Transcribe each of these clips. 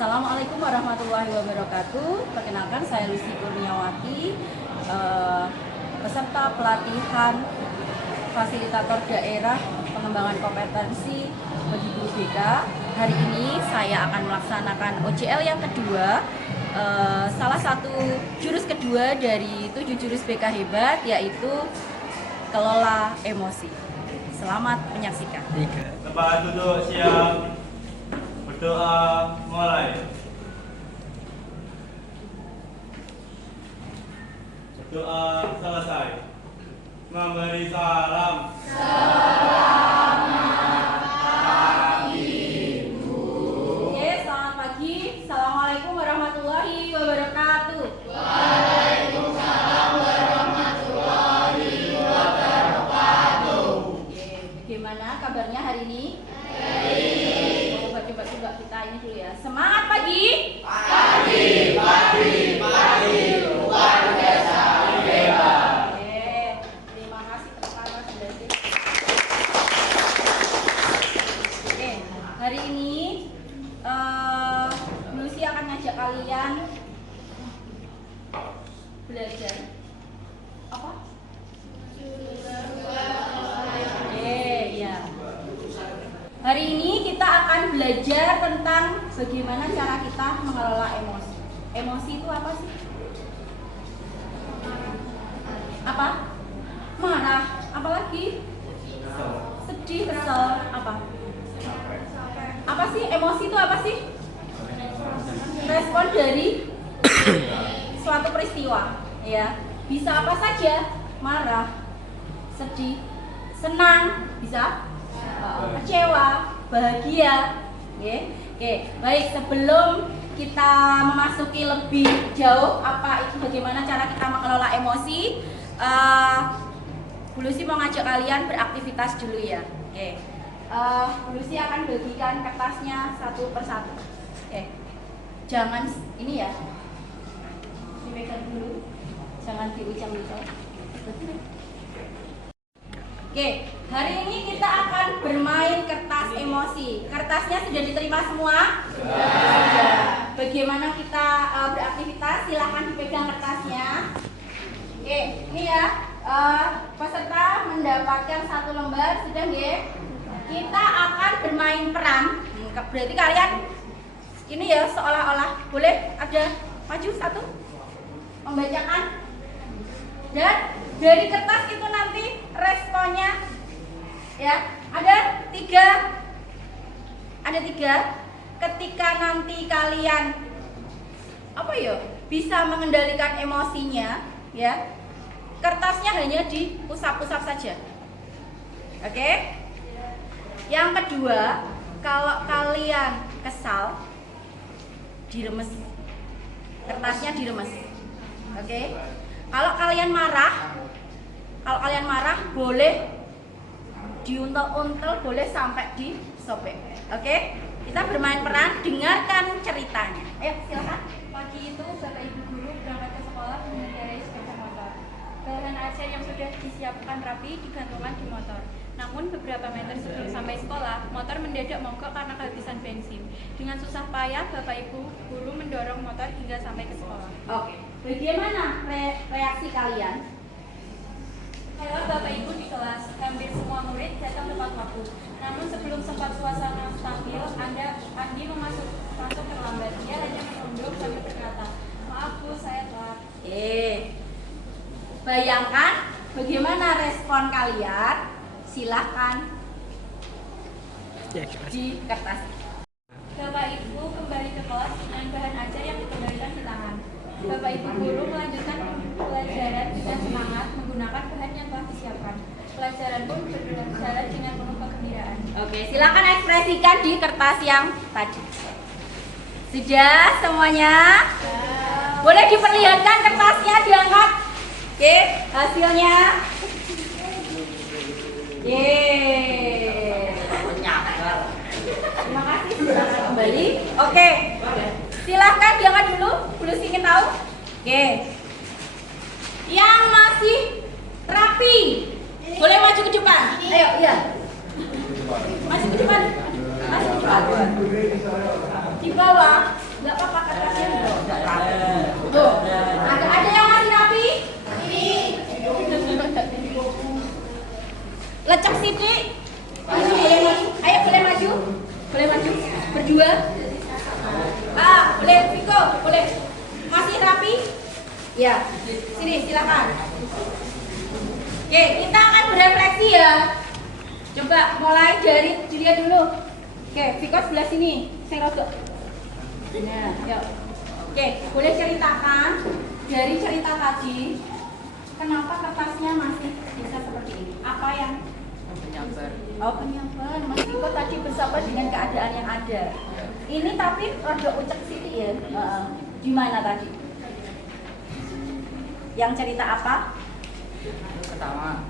Assalamualaikum warahmatullahi wabarakatuh. Perkenalkan, saya Lucy Kurniawati, peserta pelatihan fasilitator daerah pengembangan kompetensi bagi guru BK. Hari ini saya akan melaksanakan OJL yang kedua, salah satu jurus kedua dari 7 jurus BK hebat, yaitu kelola emosi. Selamat menyaksikan. Tempat duduk siap, berdoa mulai. Doa selesai. Memberi salam. Oke, selamat pagi. Assalamualaikum warahmatullahi wabarakatuh. Bagaimana kabarnya hari ini? Baik. Coba kita ini dulu ya. Semangat pagi. Luar biasa hebat. Terima kasih pertama sudah sih. Oke, hari ini Lucy akan ngajak kalian belajar apa? Hari ini kita akan belajar tentang bagaimana cara kita mengelola emosi. Emosi itu apa sih? Apa? Marah. Apalagi? Sedih, kesel. Apa? Apa sih? Emosi itu apa sih? Respon dari suatu peristiwa. Ya, bisa apa saja? Marah, sedih, senang, bisa? Kecewa, bahagia. Oke, baik, sebelum kita memasuki lebih jauh apa itu bagaimana cara kita mengelola emosi, Bu Lucy mau ngajak kalian beraktivitas dulu ya. Bu Lucy akan bagikan kertasnya satu persatu. Jangan ini ya, dipegang dulu, jangan diucap-ucap. Oke, hari ini kita akan bermain kertas emosi. Kertasnya sudah diterima semua? Sudah. Bagaimana kita beraktivitas? Silahkan dipegang kertasnya. Oke, ini ya, peserta mendapatkan satu lembar, sudah ya? Kita akan bermain peran. Berarti kalian ini ya seolah-olah boleh ada maju satu, membacakan. Dan dari kertas itu nanti responnya ya ada tiga ketika nanti kalian bisa mengendalikan emosinya ya, kertasnya hanya diusap-usap saja. Oke? Yang kedua, kalau kalian kesal, diremes, kertasnya diremes. Oke? Kalau kalian marah boleh diuntel-untel, boleh sampai disobek. Oke? Kita bermain peran, dengarkan ceritanya. Ayo, silakan. Pagi itu Bapak Ibu guru berangkat ke sekolah mengendarai sepeda motor. Bahan ajar yang sudah disiapkan rapi digantungkan di motor. Namun beberapa meter sebelum sampai sekolah, motor mendadak mogok karena kehabisan bensin. Dengan susah payah, Bapak Ibu guru mendorong motor hingga sampai ke sekolah. Oke. Bagaimana reaksi kalian? Halo Bapak Ibu di kelas, hampir semua murid datang tepat waktu. Namun sebelum sempat suasana stabil, Andi masuk terlambat. Dia hanya menunduk sambil berkata, "Maaf Bu, saya telat." Bayangkan bagaimana respon kalian? Silahkan di kertas. Bapak Ibu kembali ke kelas dengan bahan ajar yang dikendalikan di tangan. Bapak Ibu guru melanjutkan pelajaran dengan semangat menggunakan bahan yang telah disiapkan. Pelajaran pun berjalan dengan penuh kegembiraan. Oke, silakan ekspresikan di kertas yang tadi. Sudah semuanya? Boleh diperlihatkan kertasnya, diangkat. Oke, hasilnya. Terima kasih, silakan kembali. Oke, silahkan diangkat dulu. Belum ingin tahu. Oke, yang masih rapi boleh maju ke depan. Ayo, iya. Masih ke depan. Masih ke depan. Di bawah Siti. Maju, boleh maju. Ayo boleh maju. Boleh maju. Berdua. Boleh Viko, boleh. Masih rapi? Ya. Sini silakan. Oke, kita akan berefleksi ya. Coba mulai dari Julia dulu. Oke, Viko sebelah sini. Saya rodok. Nah, yuk. Oke, boleh ceritakan dari cerita tadi kenapa kertasnya masih bisa seperti ini? Apa yang Penyabar. Oh, penyabar. Mas Viko tadi bersabar dengan keadaan yang ada. Ini tapi rodok ucek sini ya. Gimana tadi? Yang cerita apa? Pertama.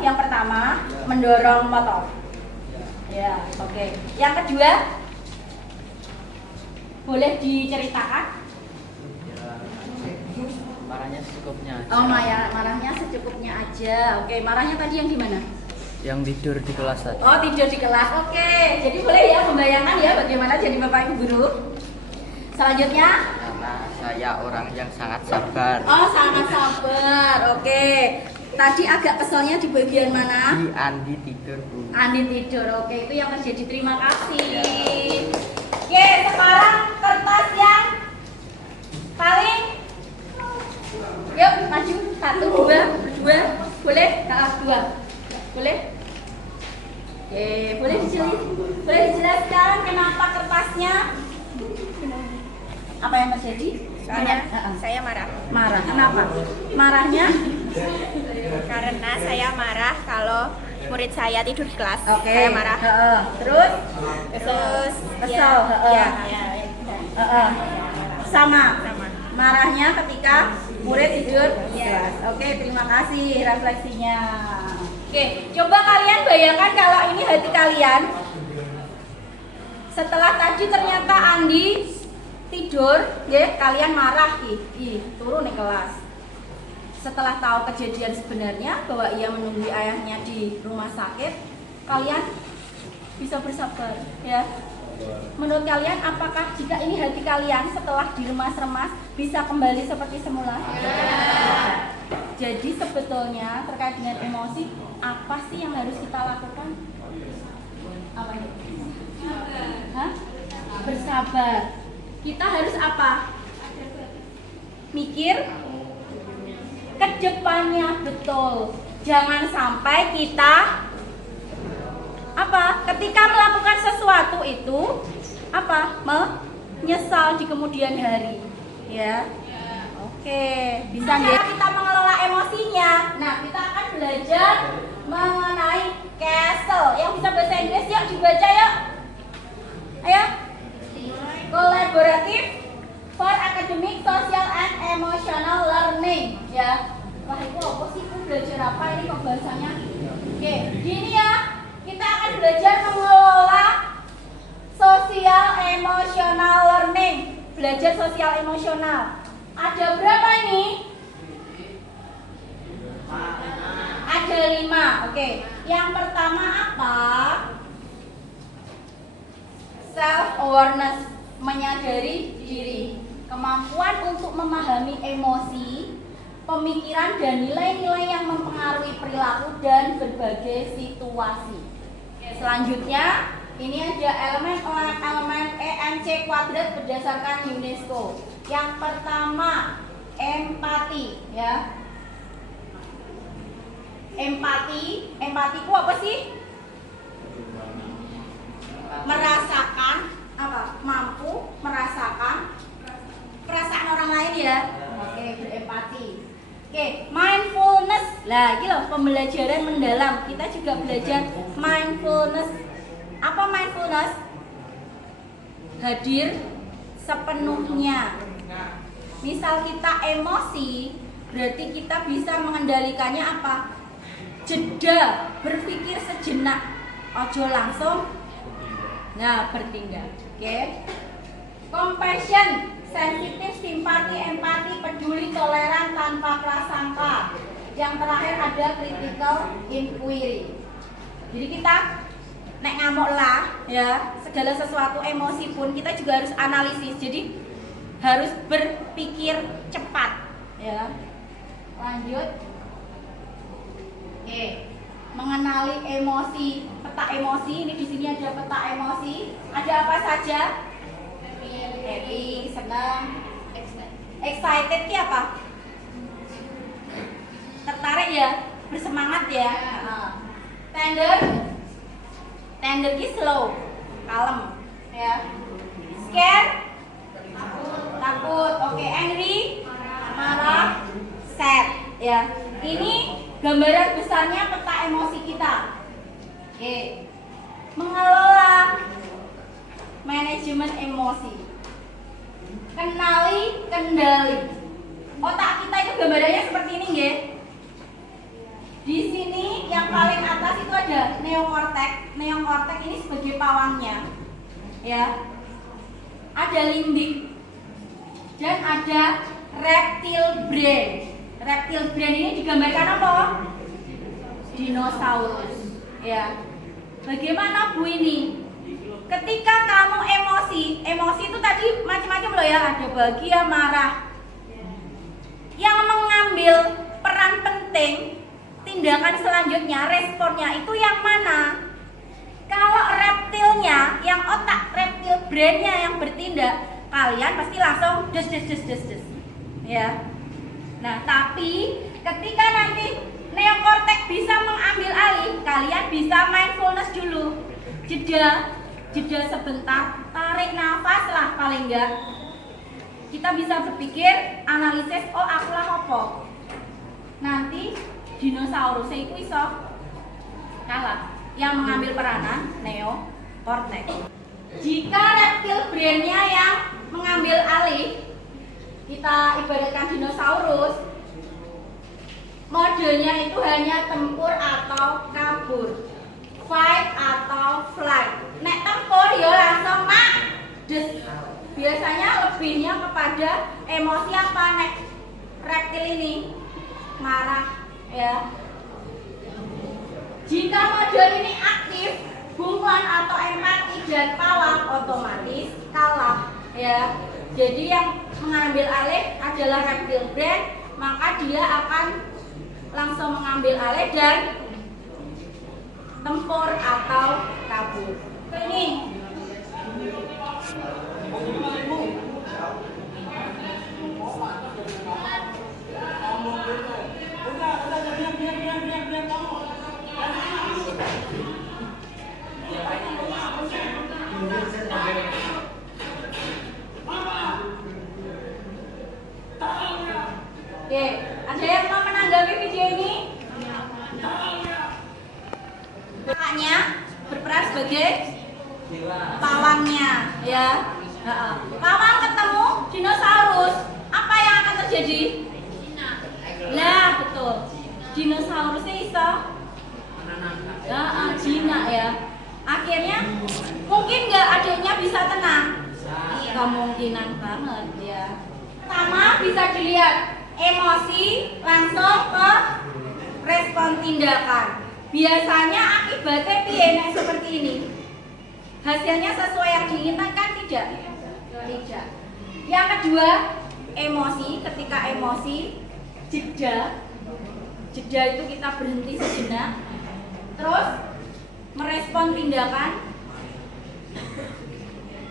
Yang pertama mendorong motor. Ya, oke. Yang kedua boleh diceritakan? Marahnya secukupnya aja. Oh, marahnya secukupnya aja. Oke, marahnya tadi yang gimana? Yang tidur di kelas tadi. Oh, tidur di kelas. Oke, jadi boleh ya membayangkan ya bagaimana jadi Bapak Ibu guru. Selanjutnya, Karena saya orang yang sangat sabar. oh sangat sabar. Oke. Tadi agak keselnya di bagian mana? Di Andi tidur, Bu. Andi tidur. Oke, itu yang terjadi. Terima kasih. Oke, sekarang kertas yang paling yuk maju. 1, 2, boleh? Dua. Boleh? Oke, boleh dijelaskan kenapa kertasnya? Apa yang terjadi? Saya marah Marah. Kenapa? Marahnya? karena saya marah kalau murid saya tidur di kelas. Oke. Saya marah. Terus? Terus Kesel. ya, Sama. sama. Marahnya ketika murid tidur di kelas. Oke, terima kasih refleksinya. Oke, coba kalian bayangkan kalau ini hati kalian. Setelah tadi ternyata Andi tidur, ya kalian marah, turun di kelas. Setelah tahu kejadian sebenarnya bahwa ia menunggu ayahnya di rumah sakit, kalian bisa bersabar, ya. Menurut kalian, apakah jika ini hati kalian setelah diremas-remas bisa kembali seperti semula? Jadi sebetulnya terkait dengan emosi, apa sih yang harus kita lakukan? Apa ini? Hah? Bersabar. Kita harus apa? Mikir ke depannya, betul. Jangan sampai kita ketika melakukan sesuatu itu menyesal di kemudian hari, ya. Oke, bisa ya kita mengelola emosinya. Nah, kita akan belajar mengenai castle. Yang bisa bahasa Inggris yuk dibaca yuk. Ayo. Collaborative for academic, social and emotional learning, ya. Wah, itu apa sih? Aku belajar apa ini kok bahasanya? Oke, gini ya. Kita akan belajar mengelola social emotional learning. Belajar sosial emosional. Ada berapa ini? Ada 5. Oke. Yang pertama apa? Self awareness, menyadari diri. Kemampuan untuk memahami emosi, pemikiran dan nilai-nilai yang mempengaruhi perilaku dan berbagai situasi. Selanjutnya, ini ada elemen EMC kuadrat berdasarkan UNESCO. Yang pertama, empati, ya. Empati itu apa sih? Merasakan apa? Mampu merasakan perasaan orang lain, ya. Oke, berempati. Oke, mindfulness. Lah, ini loh pembelajaran mendalam. Kita juga belajar mindfulness. Apa mindfulness? Hadir sepenuhnya. Misal kita emosi, berarti kita bisa mengendalikannya apa? Jeda, berpikir sejenak. Ojo langsung bertindak. Oke. Compassion, sensitif, simpati, empati, peduli, toleran, tanpa prasangka. Yang terakhir ada critical inquiry. Jadi kita nek ngamuk lah, ya, segala sesuatu emosi pun kita juga harus analisis. Jadi harus berpikir cepat, ya. Lanjut. Oke. mengenali emosi, peta emosi. Ini di sini ada peta emosi. Ada apa saja? Happy, senang, excited ki apa? Tertarik ya, bersemangat ya. Tender, tender ki slow, kalem ya. Scared, takut. Oke, angry, marah, sad ya. Ini gambaran besarnya peta emosi kita. Oke. Mengelola manajemen emosi. Kenali kendali. Otak kita itu gambarannya seperti ini, nggih. Di sini yang paling atas itu ada neokortex. Neokortex ini sebagai pawangnya. Ya. Ada limbik dan ada reptile brain. Reptile brain ini digambarkan apa? Dinosaurus. Ya. Bagaimana Bu ini? Ketika kamu emosi itu tadi macam-macam loh ya, ada bahagia, marah. Yang mengambil peran penting, tindakan selanjutnya, responnya itu yang mana? Kalau reptilnya, yang otak reptil brainnya yang bertindak, kalian pasti langsung des. Ya. Nah, tapi ketika nanti neokortex bisa mengambil alih, kalian bisa mindfulness dulu. Jeda sebentar, tarik nafas lah paling enggak. Kita bisa berpikir, analisis, oh aku lah apa. Nanti dinosaurus itu iso kalah. Yang mengambil peranan neokortex. Jika reptil brainnya yang mengambil alih, kita ibaratkan dinosaurus, modenya itu hanya tempur atau kabur, fight atau flight. Nek tempur ya langsung des. Biasanya lebihnya kepada emosi apa nek reptil ini? Marah ya. Jika mode ini aktif, bunglon atau empati dan pawang otomatis kalah ya. Jadi yang mengambil alih adalah reptil brain, maka dia akan langsung mengambil alih dan tempur atau kabur. Ini oke, ada yang mau menanggapi video ini? Kakaknya berperan sebagai pawangnya, ya. Pawang ketemu dinosaurus, apa yang akan terjadi? Nah, betul. Dinosaurusnya iso jinak ya. Akhirnya mungkin nggak adiknya bisa tenang? Kemungkinan banget ya. Pertama bisa dilihat emosi langsung ke respon tindakan. Biasanya akibatnya piye nek seperti ini? Hasilnya sesuai yang diinginkan kan tidak? Tidak. Yang kedua, emosi. Ketika emosi, jeda itu kita berhenti sejenak. Terus merespon tindakan.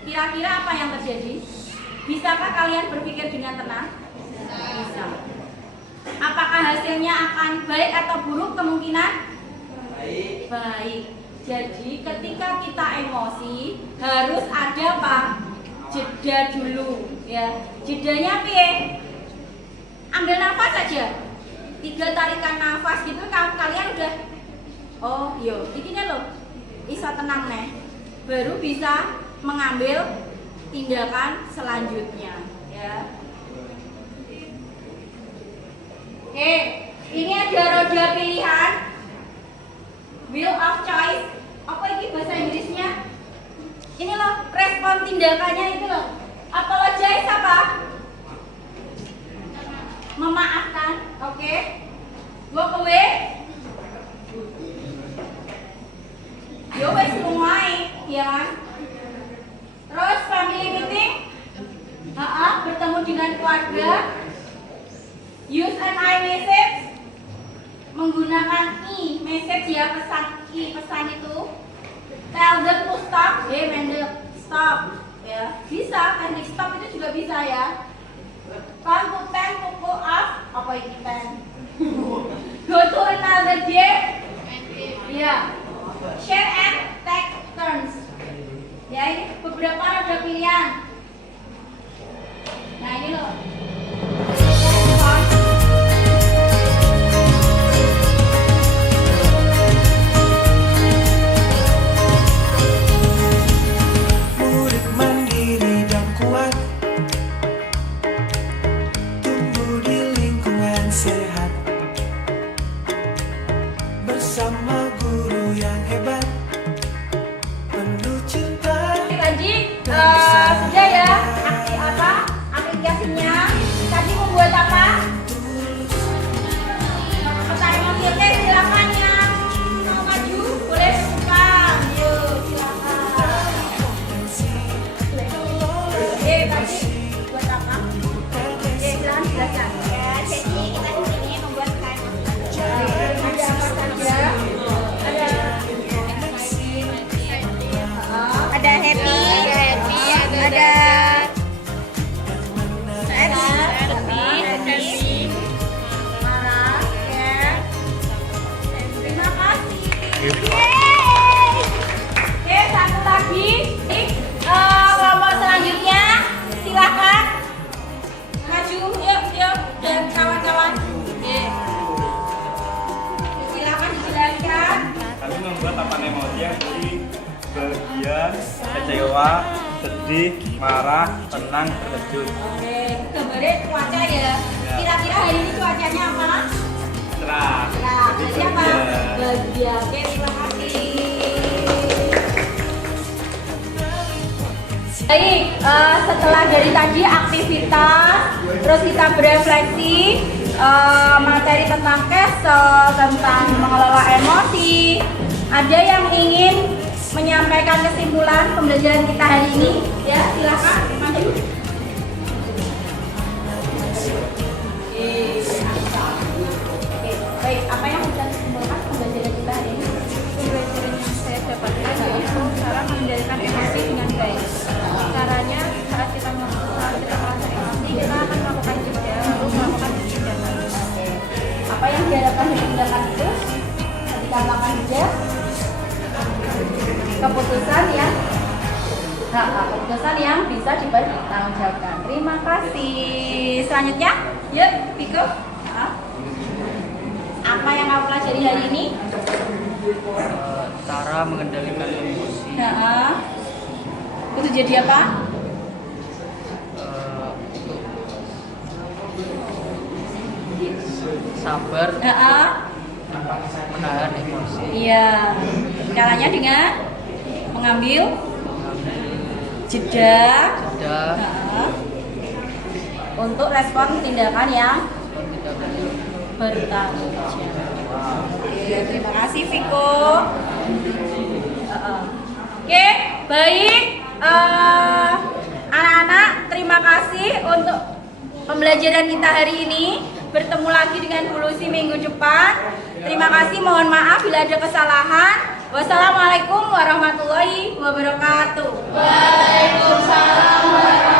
Kira-kira apa yang terjadi? Bisakah kalian berpikir dengan tenang? Bisa. Apakah hasilnya akan baik atau buruk? Kemungkinan baik. Jadi ketika kita emosi harus ada apa? Jeda dulu ya. Jedanya piye? Ambil nafas saja. 3 tarikan nafas gitu kalian udah oh yo, ikinya loh. Bisa tenang nih. Baru bisa mengambil tindakan selanjutnya ya. Oke, ini ada roda pilihan. Wheel of choice. Apa ini bahasa Inggrisnya? Ini loh, respon tindakannya itu loh. Apologize apa? Memaafkan, oke. Walk away. Yo wes lumai, ya kan? Terus family meeting. Bertemu dengan keluarga. Use an I message. menggunakan message ya, pesan itu. Tell them to stop, stop ya. Bisa, teknik stop itu juga bisa ya. Come to pen to go up, apa ini pen? Go to another game. Ya. Share and take turns. Ya, ini beberapa ada pilihan. Nah, ini loh. Murid mandiri dan kuat, tumbuh di lingkungan sehat, bersama guru yang hebat, penuh cinta. Tadi sudah ya aplikasinya. Tadi membuat apa? Peta emosi. Oke, silakan yang mau maju boleh buka. Yuk, silakan. Tadi buat apa? Silakan jelaskan. Ya, jadi kita di sini membuat peta emosi. Ada apa saja? Ada happy, ada marah, ya. Terima kasih. Oke, satu lagi. Kelompok selanjutnya, silakan maju. Yuk, dan kawan-kawan. Silakan dijelaskan. Kami membuat papan emosi yang seperti bahagia, kecewa, sedih, marah, tenang, terkejut. Oke, gambarnya cuaca ya. Kira-kira hari ini cuacanya apa? Cerah. Nah, Jadi jadi apa? bahagia. Bahagia. Oke, terima kasih. Baik, setelah dari tadi aktivitas, terus kita berefleksi materi tentang kesel, tentang mengelola emosi. Ada yang ingin menyampaikan kesimpulan pembelajaran kita hari ini? Ya, silakan maju. Oke, baik. Apa yang bisa disimpulkan pembelajaran kita hari ini? Pembelajaran yang saya dapatkan yaitu cara mengendalikan emosi dengan baik. Caranya saat kita merasa emosi, kita akan melakukan jeda lalu melakukan tindakan. Apa yang diharapkan dari tindakan itu? Ketika melakukan jeda, keputusan yang bisa dipertanggungjawabkan. Terima kasih. Selanjutnya, yuk, Viko. Apa yang kamu pelajari hari ini? Cara mengendalikan emosi. Itu jadi apa? Sabar, menahan emosi. Iya. Caranya dengan mengambil jeda. Jeda, Untuk respon tindakan yang kita bertanggung jawab. Oke, terima kasih Viko. Oke, baik. Anak-anak, terima kasih untuk pembelajaran kita hari ini. Bertemu lagi dengan Bu Lucy minggu depan. Terima kasih, mohon maaf bila ada kesalahan. Wassalamualaikum warahmatullahi wabarakatuh. Waalaikumsalam warahmatullahi wabarakatuh.